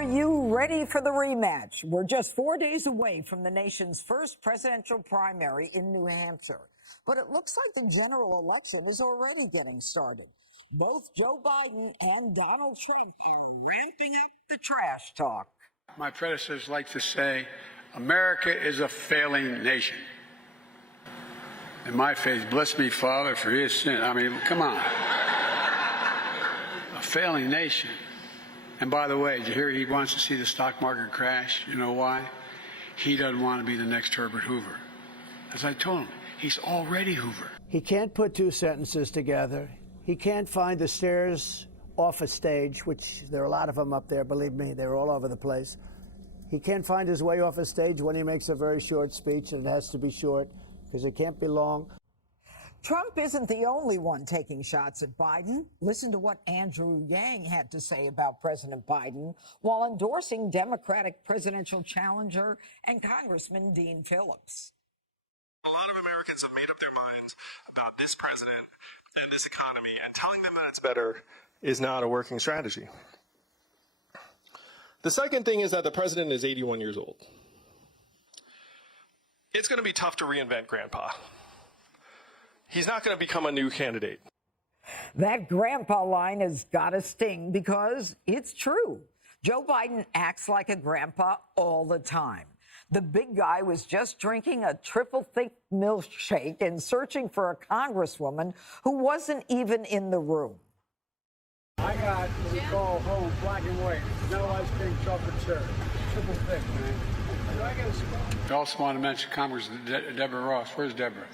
Are you ready for the rematch? We're just 4 days away from the nation's first presidential primary in New Hampshire. But it looks like the general election is already getting started. Both Joe Biden and Donald Trump are ramping up the trash talk. My predecessors like to say, America is a failing nation. In my faith, bless me, Father, for his sin. I mean, come on. A failing nation. And by the way, did you hear he wants to see the stock market crash? You know why? He doesn't want to be the next Herbert Hoover. As I told him, he's already Hoover. He can't put two sentences together. He can't find the stairs off a stage, which there are a lot of them up there, believe me, they're all over the place. He can't find his way off a stage when he makes a very short speech, and it has to be short because it can't be long. Trump isn't the only one taking shots at Biden. Listen to what Andrew Yang had to say about President Biden while endorsing Democratic presidential challenger and Congressman Dean Phillips. A lot of Americans have made up their minds about this president and this economy, and telling them that it's better is not a working strategy. The second thing is that the president is 81 years old. It's going to be tough to reinvent Grandpa. He's not going to become a new candidate. That grandpa line has got to sting because it's true. Joe Biden acts like a grandpa all the time. The big guy was just drinking a triple thick milkshake and searching for a congresswoman who wasn't even in the room. I got what we call home black and white. No ice cream, chocolate cherry. Triple thick, man. Do I get a spot? I also want to mention Congressman Deborah Ross. Where's Deborah?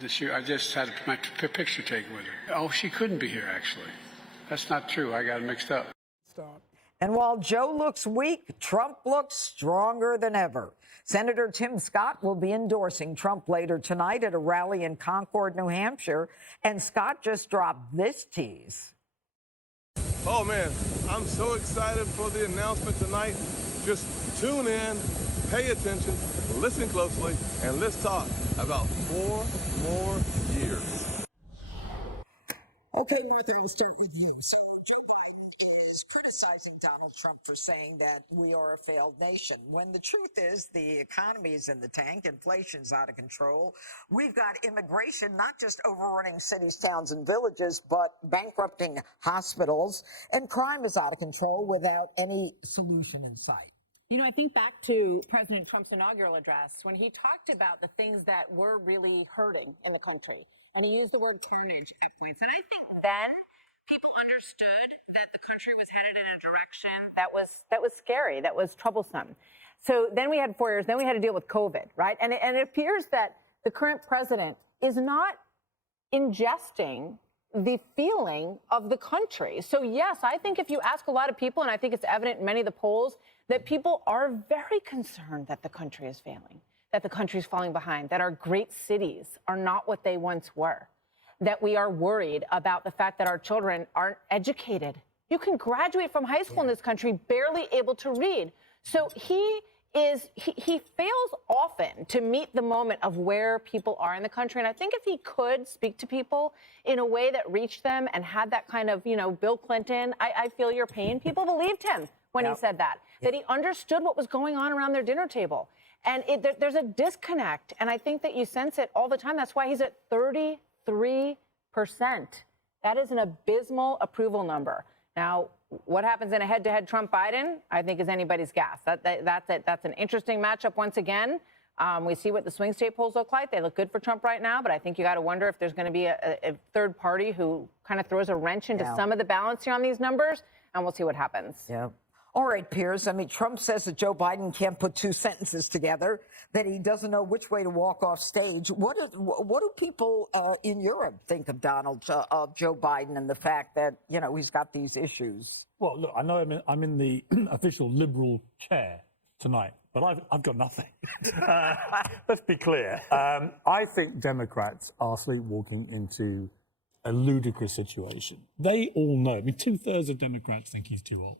I just had my picture taken with her. Oh, she couldn't be here, actually. That's not true. I got it mixed up. Stop. And while Joe looks weak, Trump looks stronger than ever. Senator Tim Scott will be endorsing Trump later tonight at a rally in Concord, New Hampshire. And Scott just dropped this tease. Oh, man, I'm so excited for the announcement tonight. Just tune in, pay attention, listen closely, and let's talk about 4 more years. Okay, Martha, we'll start with you. So Joe Biden is criticizing Donald Trump for saying that we are a failed nation, when the truth is the economy is in the tank, inflation's out of control. We've got immigration not just overrunning cities, towns, and villages, but bankrupting hospitals, and crime is out of control without any solution in sight. You know, I think back to President Trump's inaugural address when he talked about the things that were really hurting in the country. And he used the word carnage at points. And I think then people understood that the country was headed in a direction that was scary, that was troublesome. So then we had 4 years, then we had to deal with COVID, right? And it appears that the current president is not ingesting the feeling of the country. So yes, I think if you ask a lot of people, and I think it's evident in many of the polls, that people are very concerned that the country is failing, that the country is falling behind, that our great cities are not what they once were, that we are worried about the fact that our children aren't educated. You can graduate from high school in this country barely able to read. So he fails often to meet the moment of where people are in the country. And I think if he could speak to people in a way that reached them and had that kind of, Bill Clinton, I feel your pain, people believed him when he said that he understood what was going on around their dinner table. And there's a disconnect. And I think that you sense it all the time. That's why he's at 33%. That is an abysmal approval number. Now, what happens in a head-to-head Trump-Biden, I think, is anybody's guess. That's an interesting matchup once again. We see what the swing state polls look like. They look good for Trump right now, but I think you got to wonder if there's going to be a third party who kind of throws a wrench into some of the balance here on these numbers, and we'll see what happens. Yeah. All right, Piers. I mean, Trump says that Joe Biden can't put two sentences together, that he doesn't know which way to walk off stage. What do people in Europe think of of Joe Biden and the fact that, he's got these issues? Well, look, I know I'm in the official Liberal chair tonight, but I've got nothing. Let's be clear. I think Democrats are sleepwalking into a ludicrous situation. They all know. I mean, 2/3 of Democrats think he's too old.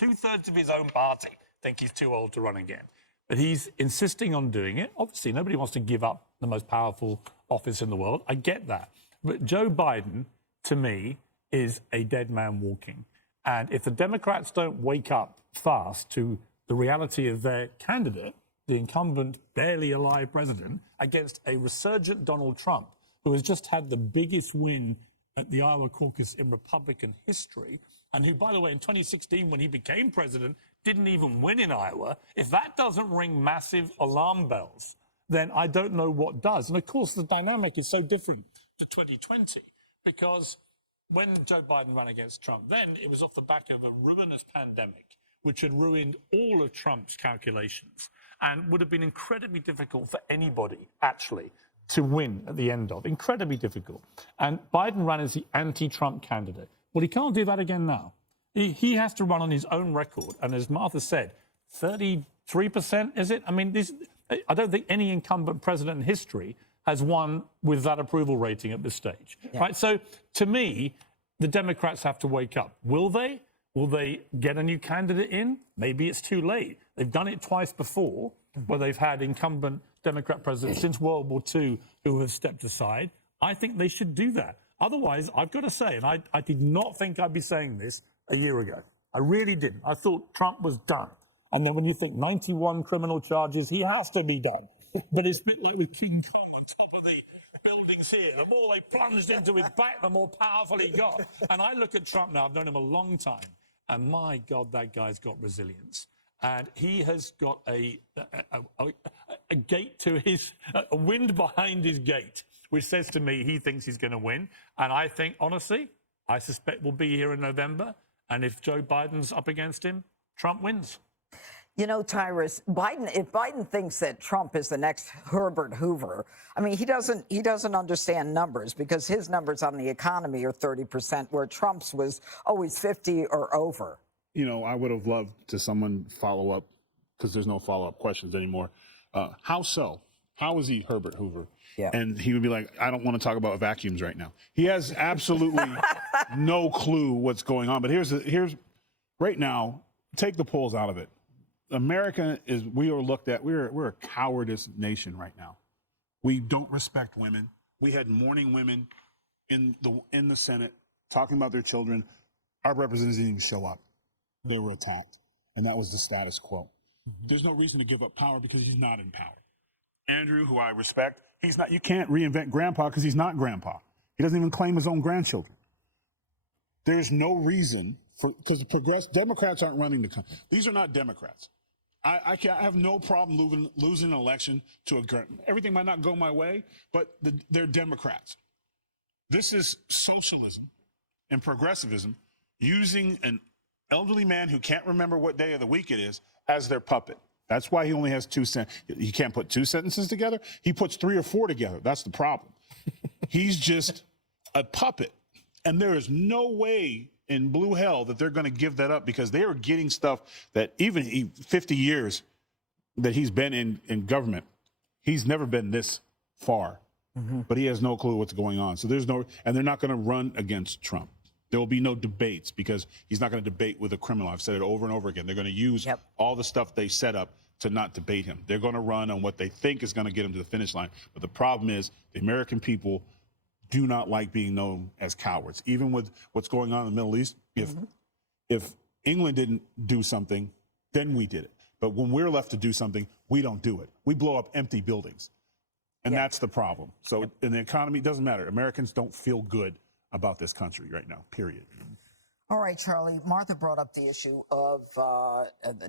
2/3 of his own party think he's too old to run again. But he's insisting on doing it. Obviously, nobody wants to give up the most powerful office in the world. I get that. But Joe Biden, to me, is a dead man walking. And if the Democrats don't wake up fast to the reality of their candidate, the incumbent, barely alive president, against a resurgent Donald Trump, who has just had the biggest win at the Iowa caucus in Republican history, and who, by the way, in 2016, when he became president, didn't even win in Iowa, if that doesn't ring massive alarm bells, then I don't know what does. And of course, the dynamic is so different to 2020, because when Joe Biden ran against Trump, then it was off the back of a ruinous pandemic, which had ruined all of Trump's calculations and would have been incredibly difficult for anybody, actually, to win at the end of. Incredibly difficult. And Biden ran as the anti-Trump candidate. Well, he can't do that again now. He has to run on his own record. And as Martha said, 33%, is it? I mean, I don't think any incumbent president in history has won with that approval rating at this stage. Yeah. Right? So, to me, the Democrats have to wake up. Will they? Will they get a new candidate in? Maybe it's too late. They've done it twice before, where they've had incumbent Democrat presidents since World War II who have stepped aside. I think they should do that. Otherwise, I've got to say, and I did not think I'd be saying this a year ago. I really didn't. I thought Trump was done. And then when you think 91 criminal charges, he has to be done. But it's a bit like with King Kong on top of the buildings here. The more they plunged into his back, the more powerful he got. And I look at Trump now, I've known him a long time, and my God, that guy's got resilience. And he has got a gate to his, a wind behind his gate, which says to me he thinks he's going to win. And I think, honestly, I suspect we'll be here in November. And if Joe Biden's up against him, Trump wins. You know, Tyrus, if Biden thinks that Trump is the next Herbert Hoover, I mean, he doesn't understand numbers, because his numbers on the economy are 30%, where Trump's was always 50 or over. You know, I would have loved to someone follow up, because there's no follow-up questions anymore. How so? How is he Herbert Hoover? Yeah. And he would be like, I don't want to talk about vacuums right now. He has absolutely no clue what's going on. But here's right now, take the polls out of it. America we are looked at, we're a cowardice nation right now. We don't respect women. We had mourning women in the Senate talking about their children. Our representatives didn't show up. They were attacked. And that was the status quo. Mm-hmm. There's no reason to give up power, because he's not in power. Andrew, who I respect, he's not. You can't reinvent grandpa, because he's not grandpa. He doesn't even claim his own grandchildren. There's no reason because Democrats aren't running the country. These are not Democrats. I have no problem losing an election to everything might not go my way, but they're Democrats. This is socialism and progressivism using an elderly man who can't remember what day of the week it is as their puppet. That's why he only has two sentences. He can't put two sentences together. He puts 3 or 4 together. That's the problem. He's just a puppet. And there is no way in blue hell that they're going to give that up, because they are getting stuff that even 50 years that he's been in government, he's never been this far. Mm-hmm. But he has no clue what's going on. So and they're not going to run against Trump. There will be no debates, because he's not going to debate with a criminal. I've said it over and over again. They're going to use all the stuff they set up to not debate him. They're going to run on what they think is going to get him to the finish line. But the problem is the American people do not like being known as cowards. Even with what's going on in the Middle East, if England didn't do something, then we did it. But when we're left to do something, we don't do it. We blow up empty buildings. And that's the problem. So in the economy, it doesn't matter. Americans don't feel good about this country right now, period. All right, Charlie. Martha brought up the issue of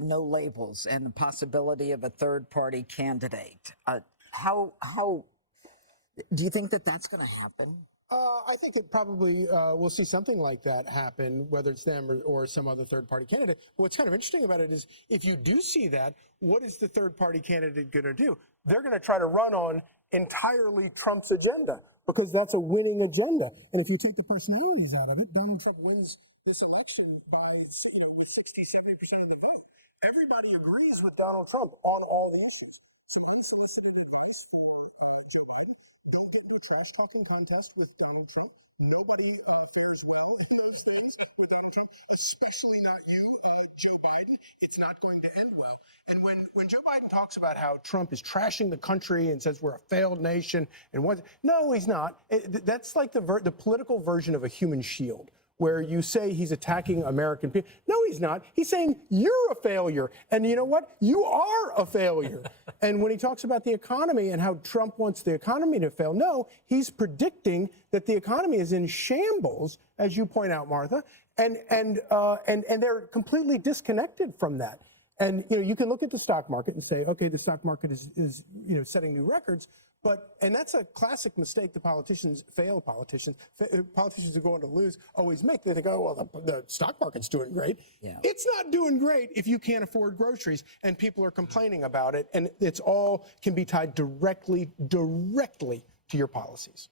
no labels and the possibility of a third-party candidate. How do you think that that's going to happen? I think that probably we'll see something like that happen, whether it's them or some other third-party candidate. But what's kind of interesting about it is, if you do see that, what is the third-party candidate going to do? They're going to try to run on entirely Trump's agenda, because that's a winning agenda. And if you take the personalities out of it, Donald Trump wins this election by 60, 70% of the vote. Everybody agrees with Donald Trump on all the issues. So unsolicited advice for Joe Biden: don't get into a trash talking contest with Donald Trump. Nobody fares well in those things with Donald Trump, especially not you, Joe Biden. It's not going to end well. And when Joe Biden talks about how Trump is trashing the country and says we're a failed nation, no, he's not. That's like the political version of a human shield, where you say he's attacking American people. No, he's not. He's saying you're a failure. And you know what? You are a failure. And when he talks about the economy and how Trump wants the economy to fail, no, he's predicting that the economy is in shambles, as you point out, Martha, and they're completely disconnected from that. And you can look at the stock market and say, okay, the stock market is setting new records. And that's a classic mistake the politicians who go on to lose always make. They think, oh, well, the stock market's doing great. Yeah. It's not doing great if you can't afford groceries and people are complaining about it. And it's all can be tied directly to your policies.